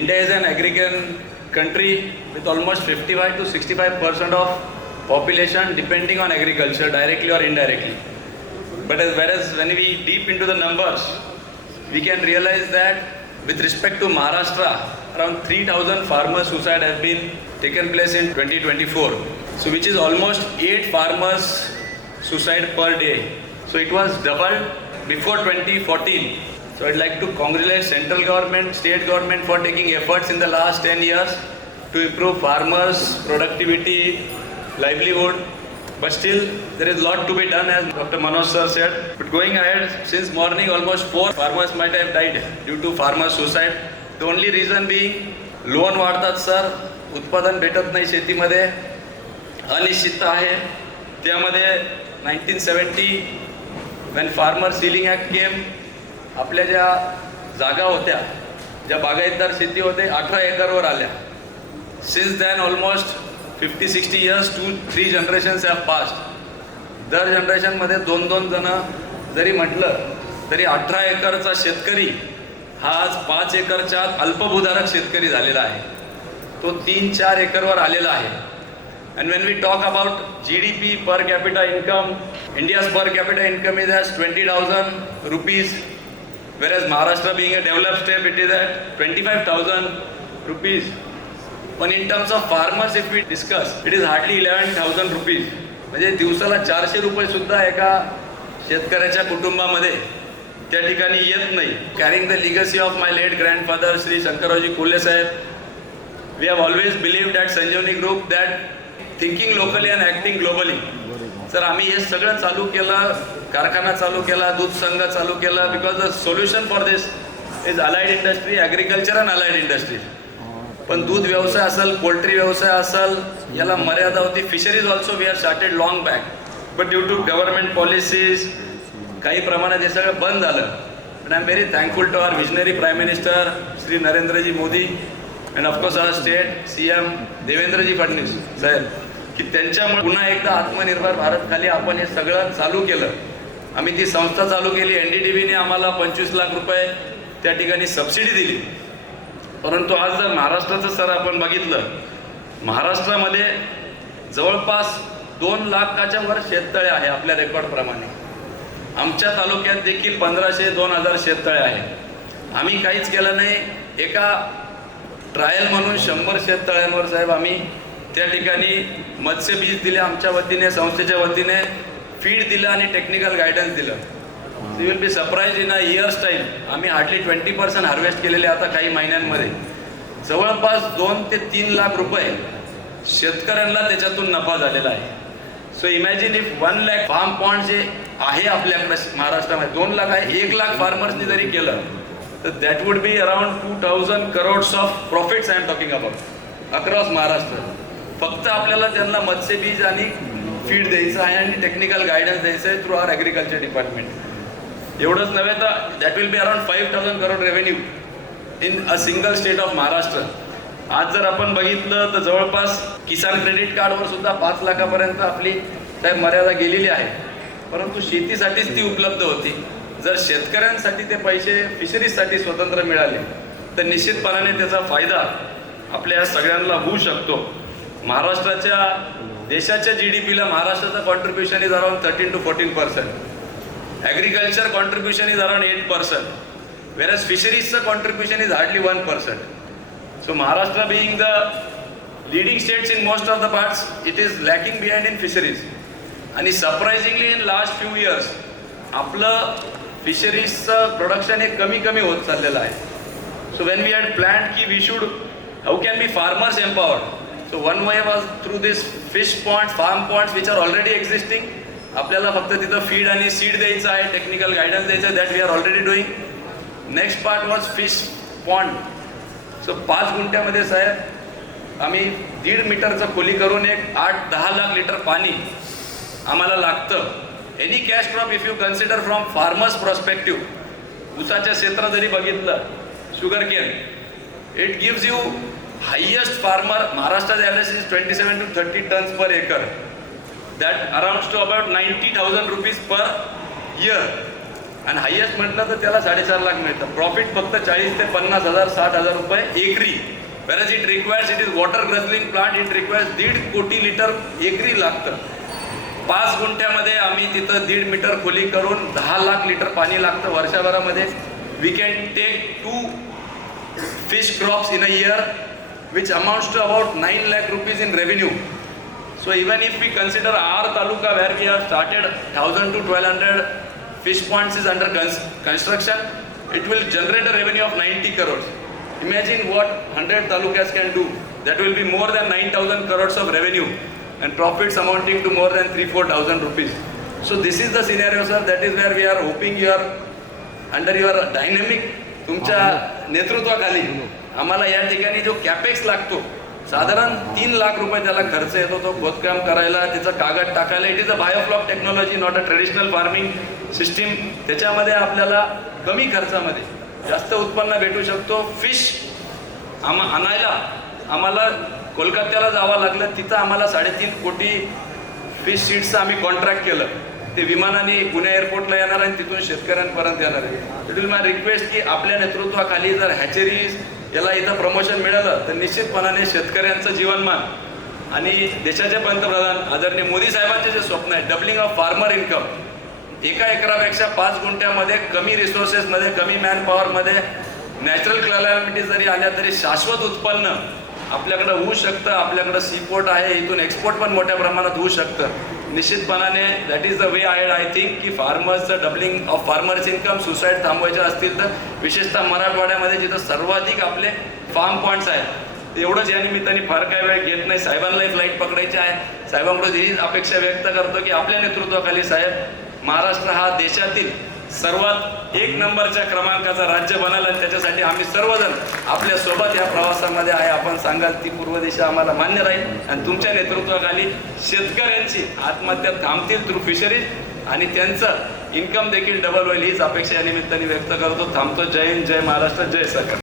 India is an agrarian country with almost 55 to 65 percent of population depending on agriculture directly or indirectly. But as, whereas when we deep into the numbers, we can realize that with respect to Maharashtra, around 3,000 farmer suicide have been taken place in 2024. So which is almost 8 farmers suicide per day. So it was doubled before 2014. So I'd like to congratulate central government, state government for taking efforts in the last 10 years to improve farmers' productivity, livelihood. But still, there is a lot to be done, as Dr. Manoj sir said. But going ahead, since morning, almost four farmers might have died due to farmer suicide. The only reason being, loan वाढतात sir उत्पादन भेटत नाही शेतीमध्ये अनिश्चितता आहे त्यामध्ये nineteen seventy when farmer ceiling act came आपल्या ज्या जागा होत्या ज्या बागायतदार शेती होते अठरा एकरवर आल्या. Since than almost fifty sixty years two three generations have past दर जनरेशनमध्ये दोन दोन जणं जरी म्हटलं तरी अठरा एकरचा शेतकरी हा आज पाच एकरच्या अल्पभूधारक शेतकरी झालेला आहे. तो तीन चार एकरवर आलेला आहे. And when we talk about G D P per capita income India's per capita income is as twenty thousand rupees whereas Maharashtra being a developed state, it is at 25,000 rupees. पण in terms of farmers if we discuss it is hardly eleven thousand rupees म्हणजे दिवसाला चारशे रुपये सुद्धा एका शेतकऱ्याच्या कुटुंबामध्ये त्या ठिकाणी येत नाही. Carrying the legacy of my late grandfather Shri Shankarraoji Kolhe saheb we have always believe that Sanjivani group that thinking locally and acting globally sir आम्ही हे सगळं चालू केलं कारखाना चालू केला दूध संघ चालू केला because the solution for this is allied industry agriculture and allied industry पण दूध व्यवसाय असेल पोल्ट्री व्यवसाय असेल याला मर्यादा होती. Fisheries also we are started long back but due to government policies काही प्रमाणात हे सगळं बंद झालं. पण I am very thankful to our visionary prime minister Shri Narendraji Modi and of course our state C M Devendraji Fadnavis saheb की त्यांच्यामुळे पुन्हा एकदा आत्मनिर्भर भारत खाली आपण हे सगळं चालू केलं. आम्ही ती संस्था चालू केली. एन डी टी व्हीने आम्हाला पंचवीस लाख रुपये त्या ठिकाणी सबसिडी दिली. परंतु आज जर महाराष्ट्राचं सर आपण बघितलं महाराष्ट्रामध्ये जवळपास दोन लाखाच्या वर शेततळे आहे आपल्या रेकॉर्डप्रमाणे आमच्या तालुक्यात देखील पंधराशे दोन हजार शेततळे आहे. आम्ही काहीच केलं नाही. एका ट्रायल म्हणून शंभर शेततळ्यांवर साहेब आम्ही त्या ठिकाणी मत्स्य बीज दिले आमच्या वतीने संस्थेच्या वतीने फीड दिलं आणि टेक्निकल गायडन्स दिलं. You will be surprise in a years time आम्ही हार्डली ट्वेंटी पर्सेंट हार्वेस्ट केलेले आता काही महिन्यांमध्ये. जवळपास दोन ते तीन लाख रुपये शेतकऱ्यांना त्याच्यातून नफा झालेला आहे. So imagine if one lakh farm point जे आहे आपल्याकडे महाराष्ट्रामध्ये दोन लाख आहे एक लाख फार्मर्सनी जरी केलं तर that would be around two thousand crores of profits I am talking about across Maharashtra फक्त आपल्याला त्यांना मत्स्य बीज आणि फीड द्यायचं आहे आणि टेक्निकल गायडन्स द्यायचं आहे थ्रू आर ॲग्रिकल्चर डिपार्टमेंट एवढंच नव्हे तर that will be around five thousand crore revenue in a single state of Maharashtra आज जर आपण बघितलं तर जवळपास किसान क्रेडिट कार्डवर सुद्धा पाच लाखापर्यंत आपली साहेब मर्यादा गेलेली आहे. परंतु शेतीसाठीच ती उपलब्ध होती. जर शेतकऱ्यांसाठी ते पैसे फिशरीजसाठी स्वतंत्र मिळाले तर निश्चितपणाने त्याचा फायदा आपल्या सगळ्यांना होऊ शकतो. महाराष्ट्राच्या देशाच्या जी डी पीला महाराष्ट्राचं contribution is around thirteen to fourteen percent agriculture contribution is around eight percent whereas फिशरीजचं contribution is hardly one percent so Maharashtra being the leading states in most of the parts it is lacking behind in fisheries आणि surprisingly in last few years आपलं फिशरीजचं production हे कमी कमी होत चाललेलं आहे. So when we had plan की we should how can be farmers empowered so one way was through this fish point farm points which are already existing आपल्याला फक्त तिथं फीड आणि सीड द्यायचं आहे टेक्निकल गायडन्स द्यायचं आहे that we are already doing next part was fish pond so पाच गुंठ्यामध्ये साहेब आम्ही दीड मीटरचं खोली करून एक आठ दहा लाख लिटर पाणी आम्हाला लागतं. Any cash crop if you consider from farmers prospective उसाच्या क्षेत्र जरी बघितलं sugar cane it gives you highest farmer महाराष्ट्राचा average is twenty seven to thirty tons per acre that around to about ninety thousand rupees per year आणि highest म्हटलं तर त्याला साडेचार लाख मिळतं. प्रॉफिट फक्त चाळीस ते पन्नास हजार साठ हजार रुपये एकरी. Whereas it requires it is water guzzling plant it requires दीड कोटी लिटर एकरी लागतं. पाच गुंठ्यामध्ये आम्ही तिथं दीड मीटर खोली करून दहा लाख लिटर पाणी लागतं वर्षभरामध्ये. We can take two fish crops in a year which amounts to about 9 lakh rupees in revenue. So even if we consider our taluka where we have started 1000 to 1200 fish ponds is under cons- construction, it will generate a revenue of 90 crores. Imagine what 100 talukas can do. That will be more than 9000 crores of revenue and profits amounting to more than 3 4000 rupees. So this is the scenario sir that is where we are hoping you are under your dynamic तुमच्या नेतृत्वाखाली आम्हाला या ठिकाणी जो capex लागतो साधारण तीन लाख रुपये त्याला खर्च येतो तो खोदकाम करायला तिचं कागद टाकायला. It is a biofloc technology not a traditional farming system त्याच्यामध्ये आपल्याला कमी खर्चामध्ये जास्त उत्पन्न भेटू शकतो. फिश आम आणायला आम्हाला कोलकात्याला जावं लागलं. तिथं आम्हाला साडेतीन कोटी फिश सीड्सचं आम्ही कॉन्ट्रॅक्ट केलं. ते विमानाने पुणे एअरपोर्टला येणार आणि तिथून शेतकऱ्यांपर्यंत येणार आहे. इट विल माय रिक्वेस्ट की आपल्या नेतृत्वाखाली जर हॅचेरीज याला इथं प्रमोशन मिळालं तर निश्चितपणाने शेतकऱ्यांचं जीवनमान आणि देशाचे पंतप्रधान आदरणीय मोदी साहेबांचे जे स्वप्न आहे डबलिंग ऑफ फार्मर इन्कम एका एकरापेक्षा पाच गुंठ्यामध्ये कमी रिसोर्सेसमध्ये कमी मॅन पॉवरमध्ये नॅचरल क्लॅमिटी जरी आल्या तरी शाश्वत उत्पन्न आपल्याकडं होऊ शकतं आपल्याकडं सीपोर्ट आहे इथून एक्सपोर्ट पण मोठ्या प्रमाणात होऊ शकतं. निश्चितपणाने that is the way I I think की फार्मर्सचं doubling of farmers income suicide थांबवायचे असतील तर विशेषतः मराठवाड्यामध्ये जिथं सर्वाधिक आपले फार्म पॉईंट्स आहेत एवढंच या निमित्ताने फार काही वेळ घेत नाही. साहेबांनाही फ्लाईट पकडायची आहे. साहेबांकडून हीच अपेक्षा व्यक्त करतो की आपल्या नेतृत्वाखाली साहेब महाराष्ट्र हा देशातील सर्वात एक नंबरच्या क्रमांकाचा राज्य बनाल त्याच्यासाठी आम्ही सर्वजण आपल्यासोबत या प्रवासामध्ये आहे. आपण सांगाल ती पूर्व दिशा आम्हाला मान्य राहील. आणि तुमच्या नेतृत्वाखाली शेतकऱ्यांची आत्महत्या थांबतील थ्रू फिशरीज आणि त्यांचं इन्कम देखील डबल होईल हीच अपेक्षा या निमित्ताने व्यक्त करतो. थांबतो. जय हिंद जय महाराष्ट्र जय सरकार.